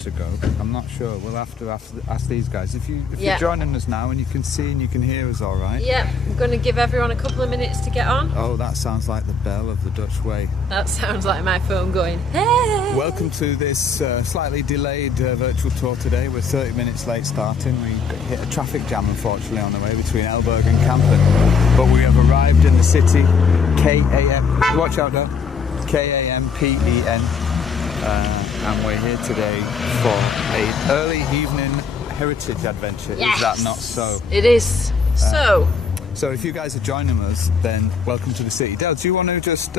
to go. I'm not sure. We'll have to ask these guys. If you're joining us now and you can see and you can hear us all right. Yeah, I'm going to give everyone a couple of minutes to get on. Oh, that sounds like the bell of the Dutch way. That sounds like my phone going, hey! Welcome to this slightly delayed virtual tour today. We're 30 minutes late starting. We hit a traffic jam, unfortunately, on the way between Elburg and Kampen. But we have arrived in the city, K-A-M, watch out there, K-A-M-P-E-N. And we're here today for an early evening heritage adventure. Yes. Is that not so? It is. So if you guys are joining us, then welcome to the city. Del, do you want to just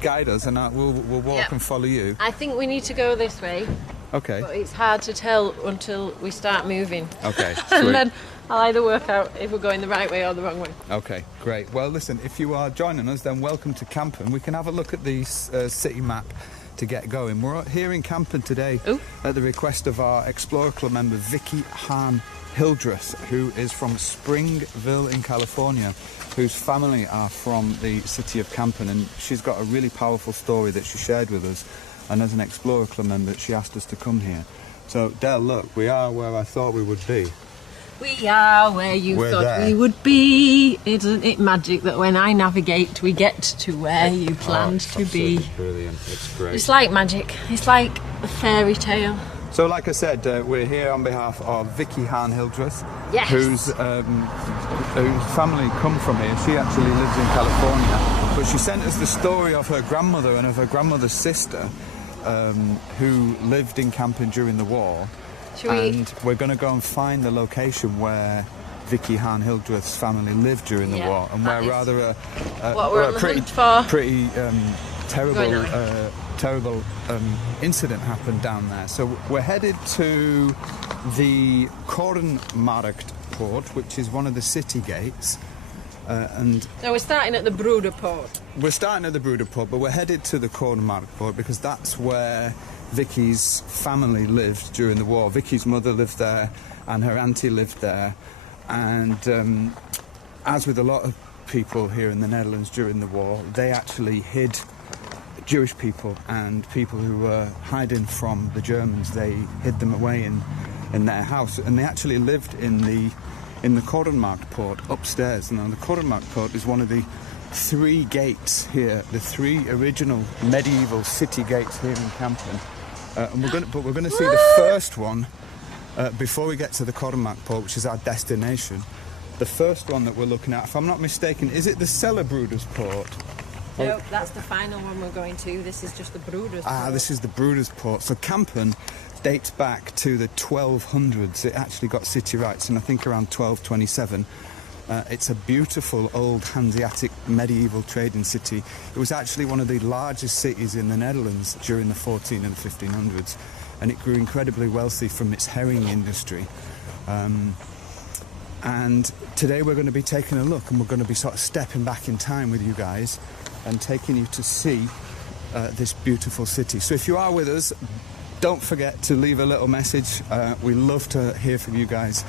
guide us and we'll walk and follow you? I think we need to go this way. Okay. But it's hard to tell until we start moving. Okay. And then I'll either work out if we're going the right way or the wrong way. Okay, great. Well, listen, if you are joining us, then welcome to Kampen. We can have a look at the city map to get going. We're here in Kampen today at the request of our Explorer Club member Vicky Hildreth, who is from Springville in California, whose family are from the city of Kampen, and she's got a really powerful story that she shared with us, and as an Explorer Club member she asked us to come here. So Del, look, we are where I thought we would be. We are where you thought we would be. Isn't it magic that when I navigate we get to where you planned to be? Brilliant, it's great. It's like magic. It's like a fairy tale. So like I said, we're here on behalf of Vicky Hildreth, yes, whose family come from here. She actually lives in California, but she sent us the story of her grandmother and of her grandmother's sister, who lived in Kampen during the war. We're going to go and find the location where Vicky Hildreth's family lived during the war, and where rather a pretty terrible incident happened down there. So we're headed to the Korenmarkt port, which is one of the city gates. So we're starting at the Brewers Port. We're starting at the Brewers Port, but we're headed to the Korenmarkt port because that's where Vicky's family lived during the war. Vicky's mother lived there and her auntie lived there, and as with a lot of people here in the Netherlands during the war, they actually hid Jewish people and people who were hiding from the Germans. They hid them away in their house, and they actually lived in the Korenmarkt port upstairs. Now the Korenmarkt port is one of the three gates here, the three original medieval city gates here in Kampen. And we're going to see the first one before we get to the Korenmarkt port, which is our destination. The first one that we're looking at, if I'm not mistaken, is it the Cellar Brewers Port? No, that's the final one we're going to. This is just the Brewers Port. This is the Brewers Port. So Kampen dates back to the 1200s. It actually got city rights in, I think, around 1227. It's a beautiful old Hanseatic medieval trading city. It was actually one of the largest cities in the Netherlands during the 14 and 1500s, and it grew incredibly wealthy from its herring industry. And today we're going to be taking a look, and we're going to be sort of stepping back in time with you guys and taking you to see this beautiful city. So if you are with us, don't forget to leave a little message. We love to hear from you guys.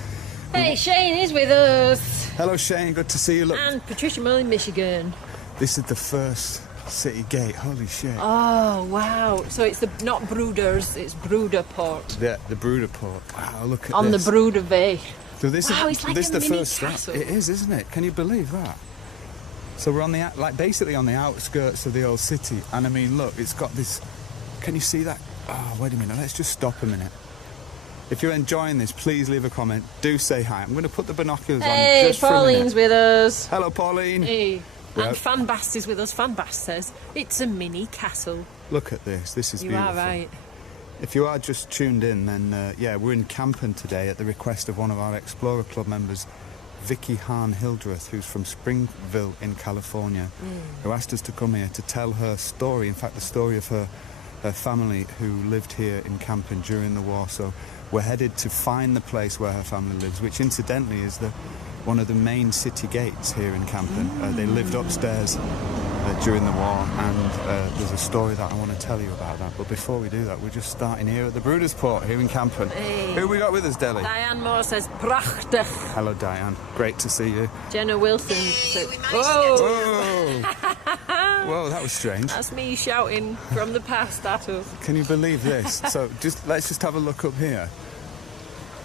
Hey, Shane is with us. Hello, Shane. Good to see you. Look. And Patricia Mill in Michigan. This is the first city gate. Holy shit. Oh, wow. So it's not Broeders, it's Brewers Port. Yeah, the Brewers Port. Wow, look at this. On the Brewers Bay. So this it's like this a the mini first castle. It is, isn't it? Can you believe that? So we're on basically on the outskirts of the old city, and I mean, look, it's got this. Can you see that? Oh, wait a minute. Let's just stop a minute. If you're enjoying this, please leave a comment. Do say hi. I'm going to put the binoculars on just for a minute. Pauline's with us. Hello, Pauline. Hey. And Fan Bass is with us. Fan Bass says, it's a mini castle. Look at this. This is beautiful. You are right. If you are just tuned in, then we're in Kampen today at the request of one of our Explorer Club members, Vicky Hildreth, who's from Springville in California, who asked us to come here to tell her story. In fact, the story of her family who lived here in Kampen during the war. So we're headed to find the place where her family lives, which incidentally is one of the main city gates here in Kampen. They lived upstairs during the war, and there's a story that I want to tell you about that. But before we do that, we're just starting here at the Brewers Port here in Kampen. Hey. Who we got with us, Deli? Diane Moore says, prachtig. Hello, Diane. Great to see you. Jenna Wilson says, whoa! Whoa, that was strange. That's me shouting from the past at us. Can you believe this? So let's just have a look up here.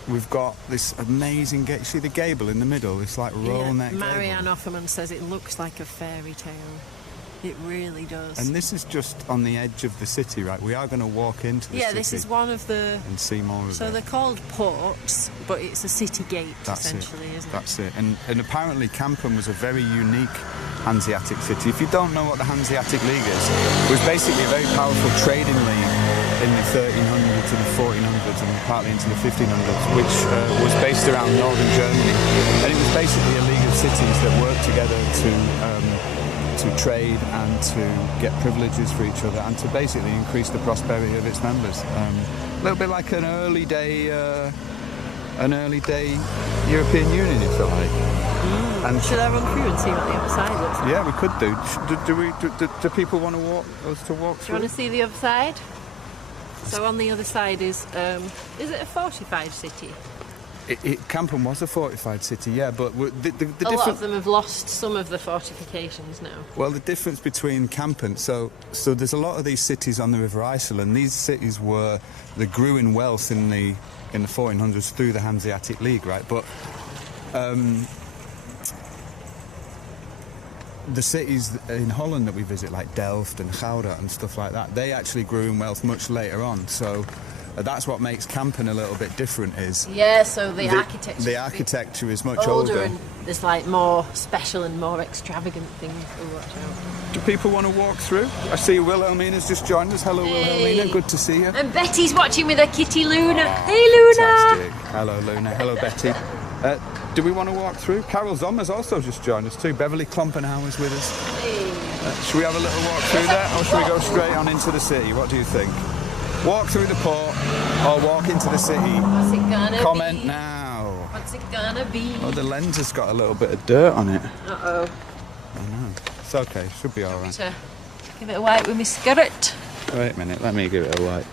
We've got this amazing gate. See the gable in the middle? It's like roll neck gable. Marianne Offerman says it looks like a fairy tale. It really does. And this is just on the edge of the city, right? We are going to walk into the city. Yeah, this is one of the... And see more of it. So they're called ports, but it's a city gate, essentially, isn't it? That's it. And apparently Kampen was a very unique Hanseatic city. If you don't know what the Hanseatic League is, it was basically a very powerful trading league in the 1300s and the 1400s and partly into the 1500s, which was based around northern Germany. And it was basically a league of cities that worked together to trade and to get privileges for each other and to basically increase the prosperity of its members. A little bit like an early day European Union, if you like. And should I run through and see what the other side looks like? Yeah, we could do. Do people want to walk through? Do you want to see the other side? So on the other side is it a fortified city? Kampen was a fortified city, yeah, but the a lot of them have lost some of the fortifications now. Well, the difference between Kampen, so there's a lot of these cities on the River Isle, and these cities they grew in wealth in the 1400s through the Hanseatic League, right? But the cities in Holland that we visit, like Delft and Gouda and stuff like that, they actually grew in wealth much later on. So that's what makes Kampen a little bit different. So the architecture is much older, and there's like more special and more extravagant things to watch out. Do people want to walk through? I see Wilhelmina's just joined us. Hello, Wilhelmina. Good to see you. And Betty's watching with her kitty Luna. Hey, Luna. Fantastic. Hello, Luna. Hello, Betty. Do we want to walk through? Carol Sommer's also just joined us too. Beverly Klompenhauer's with us. Hey. Should we have a little walk through there, or should we go straight on into the city? What do you think? Walk through the port or walk into the city? What's it gonna Comment be? now. What's it gonna be? Oh, the lens has got a little bit of dirt on it. Uh-oh. I know. It's okay. Should be all right. Give it a wipe with my skirt. Wait a minute. Let me give it a wipe.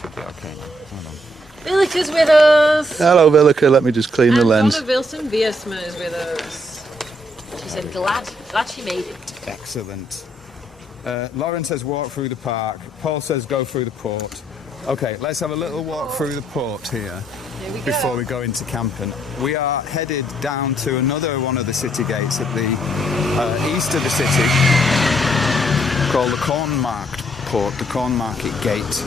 Should be okay now. Hold on. Villika's with us. Hello, Villika. Let me just clean the lens. Donna Wilson Viersma is with us. She said, glad she made it. Excellent. Lauren says walk through the park. Paul says go through the port. Okay, let's have a little walk through the port here before we go into Kampen. We are headed down to another one of the city gates at the east of the city, called the Kornmarkt Port, the Kornmarket Gate,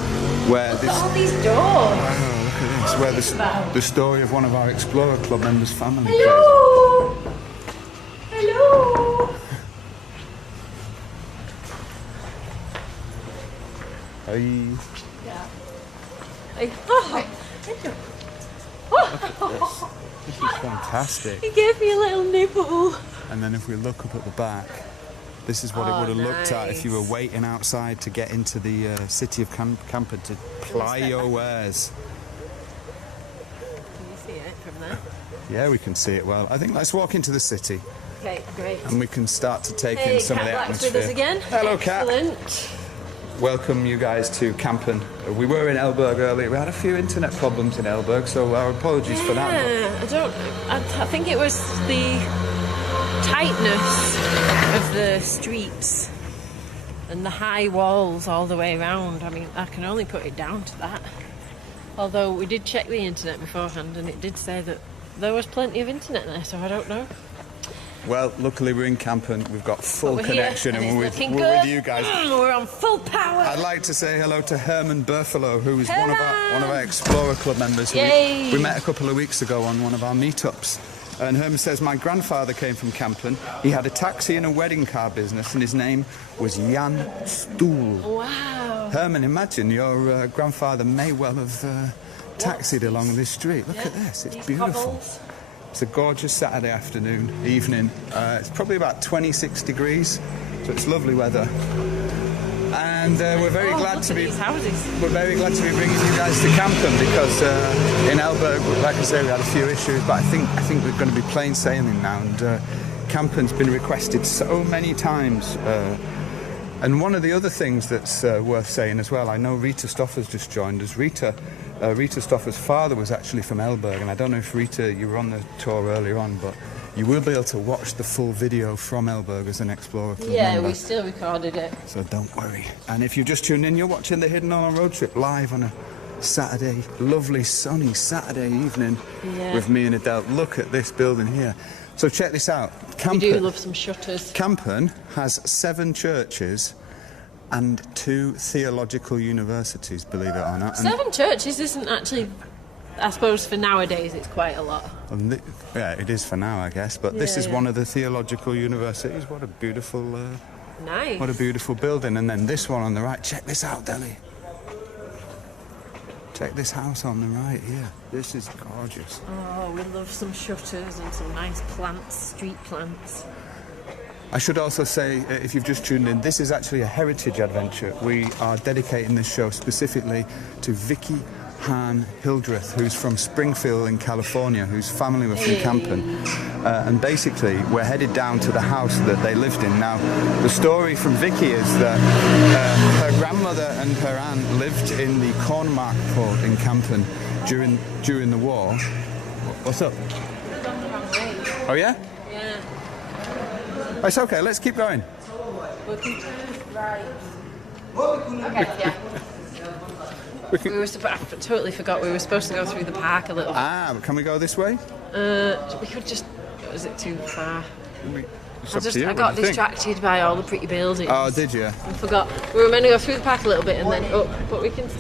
where this... all these doors. Wow, look at this. Where the story of one of our Explorer Club members' family plays. Hello. Hey. Yeah. Look at this. This is fantastic. He gave me a little nibble. And then if we look up at the back, this is what it would have looked at if you were waiting outside to get into the city of Kampen to ply your wares. Can you see it from there? Yeah, we can see it well. I think let's walk into the city. Okay, great. And we can start to take in some of the atmosphere. With us again. Hello, Kat. Excellent. Welcome you guys to Kampen. We were in Elberg earlier. We had a few internet problems in Elberg, so our apologies for that. I think it was the tightness of the streets and the high walls all the way around. I mean, I can only put it down to that. Although we did check the internet beforehand and it did say that there was plenty of internet there, so I don't know. Well, luckily we're in Kampen. We've got full connection and we're with you guys. We're on full power. I'd like to say hello to Herman Berfelo, who is one of our Explorer Club members. Yay. We met a couple of weeks ago on one of our meetups. And Herman says, my grandfather came from Kampen. He had a taxi and a wedding car business, and his name was Jan Stoel. Wow. Herman, imagine your grandfather may well have taxied along this street. Look at this. It's beautiful. Cobbles. It's a gorgeous Saturday evening. It's probably about 26 degrees, so it's lovely weather. And we're very glad to be bringing you guys to Kampen because in Elberg, like I say, we had a few issues, but I think we're going to be plain sailing now. And Kampen's been requested so many times. And one of the other things that's worth saying as well, I know Rita Stoffer's just joined us. Rita Stoffer's father was actually from Elberg, and I don't know if Rita, you were on the tour earlier on, but You will be able to watch the full video from Elburg as an explorer. Yeah, remember. we still recorded it. So don't worry. And if you've just tuned in, you're watching the Hidden on a Road Trip live on a Saturday, lovely sunny Saturday evening with me and Adele. Look at this building here. So check this out. We do love some shutters. Kampen has 7 churches and 2 theological universities, believe it or not. 7 churches isn't actually, I suppose for nowadays it's quite a lot. Yeah, it is for now, I guess. But this is one of the theological universities. What a beautiful, nice. What a beautiful building. And then this one on the right. Check this out, Deli. Check this house on the right here. This is gorgeous. Oh, we love some shutters and some nice plants, street plants. I should also say, if you've just tuned in, this is actually a heritage adventure. We are dedicating this show specifically to Vicky Han Hildreth, who's from Springfield in California, whose family were from Kampen. And basically, we're headed down to the house that they lived in. Now, the story from Vicky is that her grandmother and her aunt lived in the Kornmark port in Kampen during the war. What's up? Oh, yeah? Yeah. Oh, it's okay, let's keep going. Right. Okay, yeah. I totally forgot we were supposed to go through the park a little. But can we go this way? We could just. Was it too far? It's up to you. I What got do you think? distracted by all the pretty buildings. Oh, did you? I forgot. We were meant to go through the park a little bit and then up, but we can still